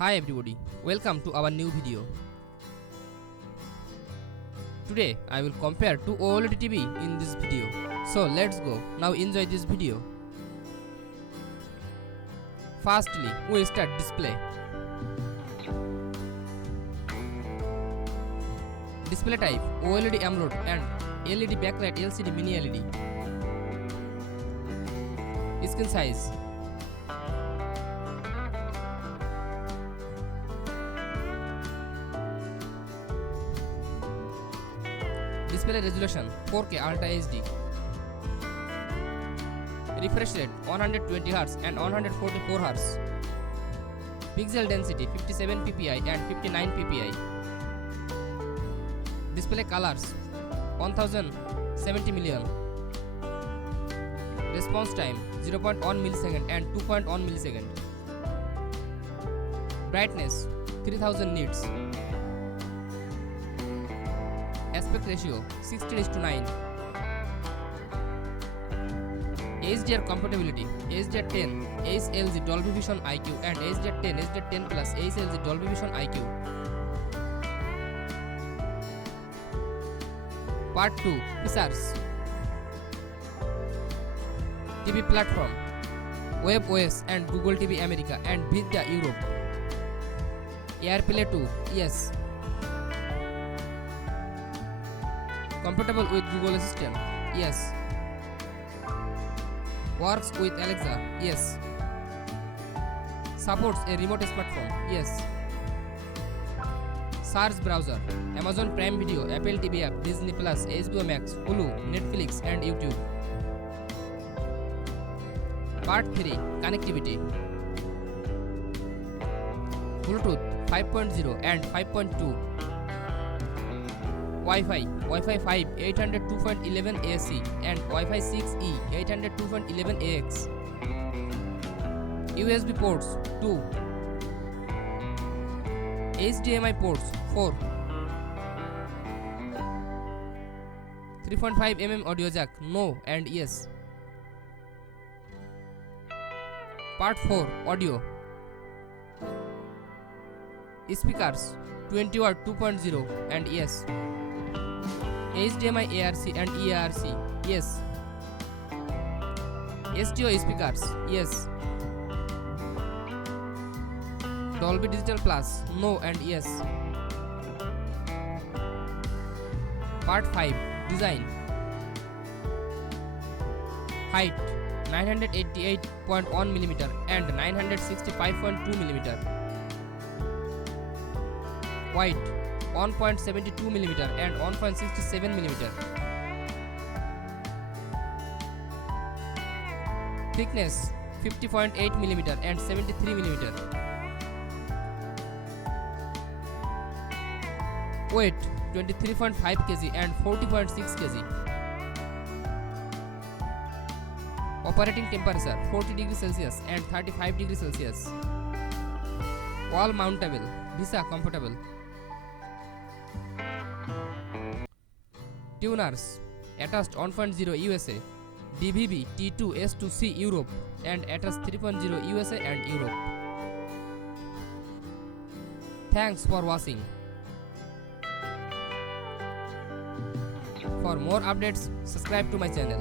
Hi everybody, welcome to our new video. Today I will compare two OLED TV in this video. So let's go, now enjoy this video. Firstly, we start display. Display type OLED AMOLED and LED backlight LCD mini LED. Screen size display resolution 4K Ultra HD. Refresh rate 120Hz and 144Hz. Pixel density 57 ppi and 59 ppi. Display colors 1070 million. Response time 0.1 millisecond and 2.1 millisecond. Brightness 3000 nits. Aspect ratio 16:9. HDR compatibility HDR10 HLG Dolby Vision IQ and HDR10 HDR10 Plus HLG Dolby Vision IQ. Part 2 Features. TV platform webOS and Google TV America and Vista Europe. AirPlay 2 yes. Compatible with Google Assistant yes. Works with Alexa yes. Supports a remote smartphone yes. Search browser Amazon Prime Video, Apple TV app, Disney Plus, HBO Max, Hulu, Netflix and YouTube. Part 3 Connectivity. Bluetooth 5.0 and 5.2. Wi-Fi 5 802.11 AC and Wi-Fi 6E 802.11 AX. USB ports 2. HDMI ports 4. 3.5 mm audio jack no and yes. Part 4 Audio. Speakers 20W 2.0 and yes. HDMI ARC and EARC yes. STO speakers yes. Dolby Digital Plus no and yes. Part 5 Design. Height 988.1 mm and 965.2 mm. Width 1.72 mm and 1.67 mm. Thickness 50.8 mm and 73 mm. Weight 23.5 kg and 40.6 kg. Operating temperature 40 degrees Celsius and 35 degrees Celsius. Wall mountable, Visa compatible. Tuners attached 1.0 USA, DVB T2 S2C Europe and attached 3.0 USA and Europe. Thanks for watching. For more updates, subscribe to my channel.